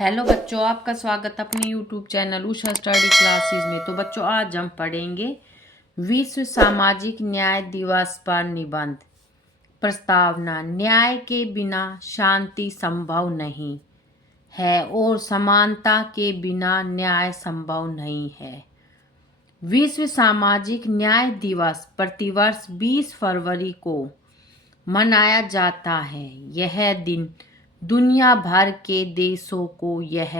Hello बच्चों, आपका स्वागत अपने YouTube channel Usha study classes में। तो बच्चों, आज हम पढ़ेंगे विश्व सामाजिक न्याय दिवस पर निबंध। प्रस्तावना: न्याय के बिना शांति संभव नहीं है और समानता के बिना न्याय संभव नहीं है। विश्व सामाजिक न्याय दिवस प्रतिवर्ष 20 फरवरी को मनाया जाता है। यह दिन दुनिया भर के देशों को यह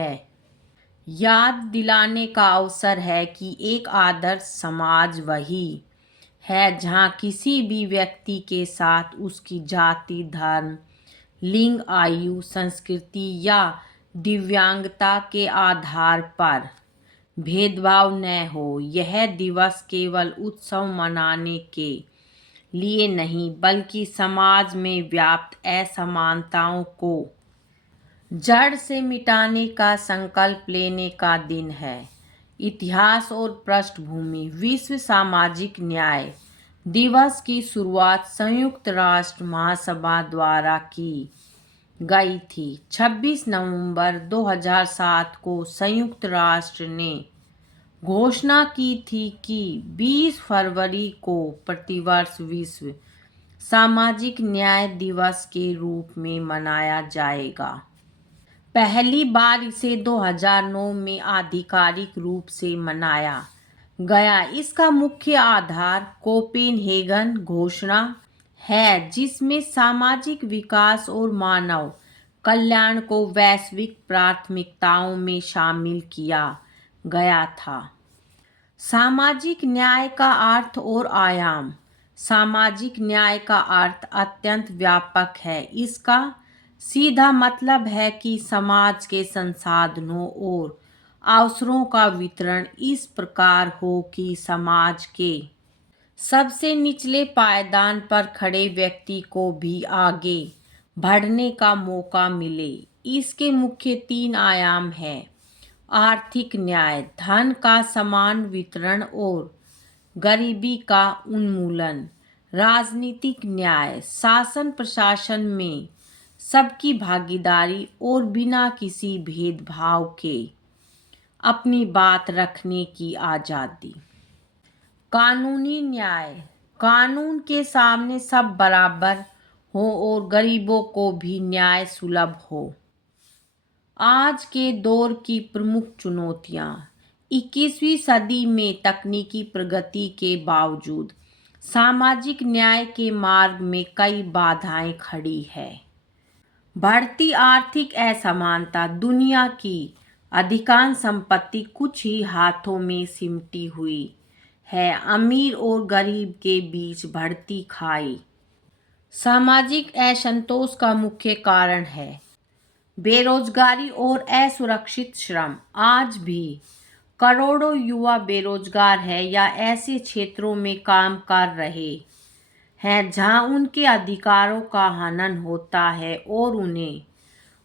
याद दिलाने का अवसर है कि एक आदर्श समाज वही है जहां किसी भी व्यक्ति के साथ उसकी जाति, धर्म, लिंग, आयु, संस्कृति या दिव्यांगता के आधार पर भेदभाव न हो। यह दिवस केवल उत्सव मनाने के लिए नहीं, बल्कि समाज में व्याप्त असमानताओं को जड़ से मिटाने का संकल्प लेने का दिन है। इतिहास और पृष्ठभूमि: विश्व सामाजिक न्याय दिवस की शुरुआत संयुक्त राष्ट्र महासभा द्वारा की गई थी। 26 नवंबर 2007 को संयुक्त राष्ट्र ने घोषणा की थी कि 20 फरवरी को प्रतिवर्ष विश्व सामाजिक न्याय दिवस के रूप में मनाया जाएगा। पहली बार इसे 2009 में आधिकारिक रूप से मनाया गया। इसका मुख्य आधार कोपेनहेगन घोषणा है, जिसमें सामाजिक विकास और मानव कल्याण को वैश्विक प्राथमिकताओं में शामिल किया गया था। सामाजिक न्याय का अर्थ और आयाम: सामाजिक न्याय का अर्थ अत्यंत व्यापक है। इसका सीधा मतलब है कि समाज के संसाधनों और अवसरों का वितरण इस प्रकार हो कि समाज के सबसे निचले पायदान पर खड़े व्यक्ति को भी आगे बढ़ने का मौका मिले। इसके मुख्य 3 आयाम हैं: आर्थिक न्याय, धन का समान वितरण और गरीबी का उन्मूलन; राजनीतिक न्याय, शासन प्रशासन में सबकी भागीदारी और बिना किसी भेदभाव के अपनी बात रखने की आज़ादी; कानूनी न्याय, कानून के सामने सब बराबर हो और गरीबों को भी न्याय सुलभ हो। आज के दौर की प्रमुख चुनौतियां: 21वीं सदी में तकनीकी प्रगति के बावजूद सामाजिक न्याय के मार्ग में कई बाधाएं खड़ी है। बढ़ती आर्थिक असमानता: दुनिया की अधिकांश संपत्ति कुछ ही हाथों में सिमटी हुई है। अमीर और गरीब के बीच बढ़ती खाई सामाजिक असंतोष का मुख्य कारण है। बेरोजगारी और असुरक्षित श्रम: आज भी करोड़ों युवा बेरोजगार हैं या ऐसे क्षेत्रों में काम कर रहे हैं जहां उनके अधिकारों का हनन होता है और उन्हें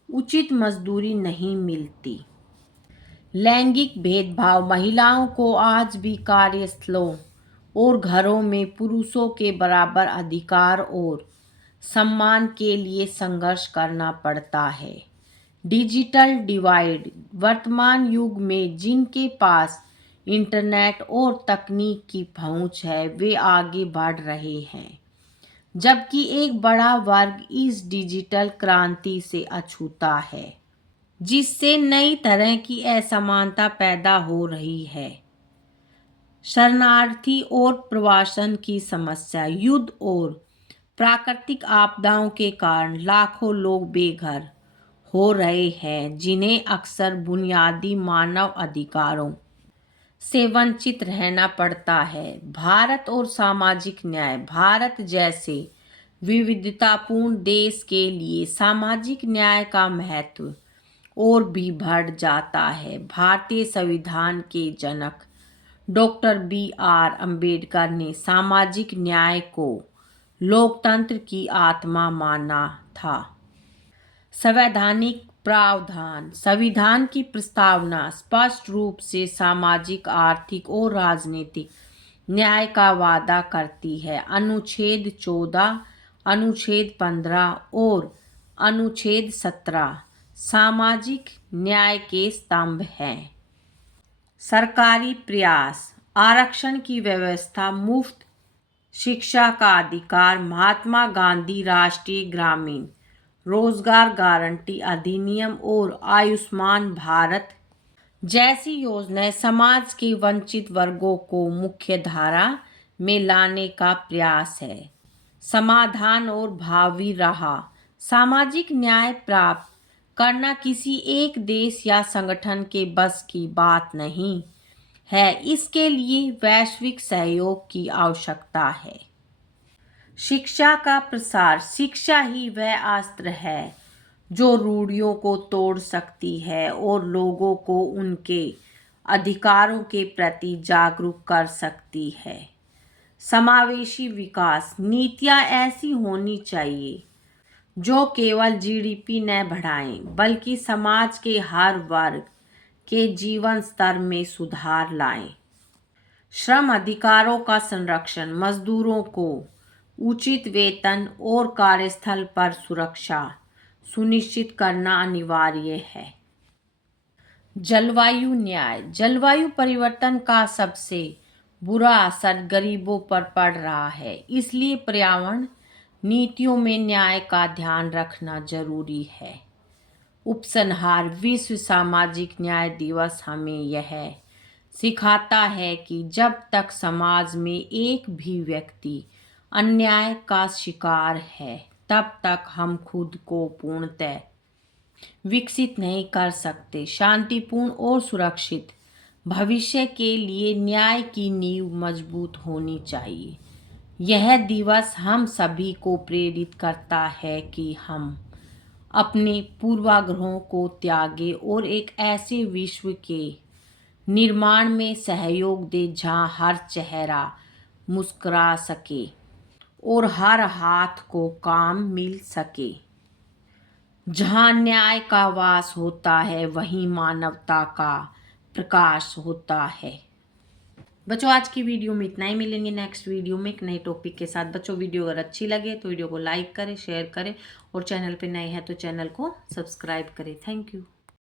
उचित मजदूरी नहीं मिलती। लैंगिक भेदभाव: महिलाओं को आज भी कार्यस्थलों और घरों में पुरुषों के बराबर अधिकार और सम्मान के लिए संघर्ष करना पड़ता है। डिजिटल डिवाइड: वर्तमान युग में जिनके पास इंटरनेट और तकनीक की पहुंच है वे आगे बढ़ रहे हैं, जबकि एक बड़ा वर्ग इस डिजिटल क्रांति से अछूता है, जिससे नई तरह की असमानता पैदा हो रही है। शरणार्थी और प्रवासन की समस्या: युद्ध और प्राकृतिक आपदाओं के कारण लाखों लोग बेघर हो रहे हैं, जिन्हें अक्सर बुनियादी मानव अधिकारों से वंचित रहना पड़ता है। भारत और सामाजिक न्याय: भारत जैसे विविधतापूर्ण देश के लिए सामाजिक न्याय का महत्व और भी बढ़ जाता है। भारतीय संविधान के जनक डॉक्टर बी.आर. अम्बेडकर ने सामाजिक न्याय को लोकतंत्र की आत्मा माना था। संवैधानिक प्रावधान: संविधान की प्रस्तावना स्पष्ट रूप से सामाजिक, आर्थिक और राजनीतिक न्याय का वादा करती है। अनुच्छेद 14, अनुच्छेद 15 और अनुच्छेद 17 सामाजिक न्याय के स्तंभ हैं। सरकारी प्रयास, आरक्षण की व्यवस्था, मुफ्त शिक्षा का अधिकार, महात्मा गांधी राष्ट्रीय ग्रामीण रोजगार गारंटी अधिनियम और आयुष्मान भारत जैसी योजनाएं समाज के वंचित वर्गों को मुख्य धारा में लाने का प्रयास है। समाधान और भावी राह, सामाजिक न्याय प्राप्त करना किसी एक देश या संगठन के बस की बात नहीं है। इसके लिए वैश्विक सहयोग की आवश्यकता है। शिक्षा का प्रसार, शिक्षा ही वह अस्त्र है जो रूढ़ियों को तोड़ सकती है और लोगों को उनके अधिकारों के प्रति जागरूक कर सकती है। समावेशी विकास, नीतियां ऐसी होनी चाहिए जो केवल जीडीपी न बढ़ाएं बल्कि समाज के हर वर्ग के जीवन स्तर में सुधार लाएं। श्रम अधिकारों का संरक्षण, मजदूरों को उचित वेतन और कार्यस्थल पर सुरक्षा सुनिश्चित करना अनिवार्य है। जलवायु न्याय, जलवायु परिवर्तन का सबसे बुरा असर गरीबों पर पड़ रहा है, इसलिए पर्यावरण नीतियों में न्याय का ध्यान रखना जरूरी है। उपसंहार, विश्व सामाजिक न्याय दिवस हमें यह सिखाता है कि जब तक समाज में एक भी व्यक्ति अन्याय का शिकार है तब तक हम खुद को पूर्णतः विकसित नहीं कर सकते। शांतिपूर्ण और सुरक्षित भविष्य के लिए न्याय की नींव मजबूत होनी चाहिए। यह दिवस हम सभी को प्रेरित करता है कि हम अपने पूर्वाग्रहों को त्यागें और एक ऐसे विश्व के निर्माण में सहयोग दें जहां हर चेहरा मुस्कुरा सके और हर हाथ को काम मिल सके। जहां न्याय का वास होता है वहीं मानवता का प्रकाश होता है। बच्चों आज की वीडियो में इतना ही, मिलेंगे नेक्स्ट वीडियो में एक नए टॉपिक के साथ। बच्चों वीडियो अगर अच्छी लगे तो वीडियो को लाइक करें, शेयर करें और चैनल पे नए हैं तो चैनल को सब्सक्राइब करें। Thank you.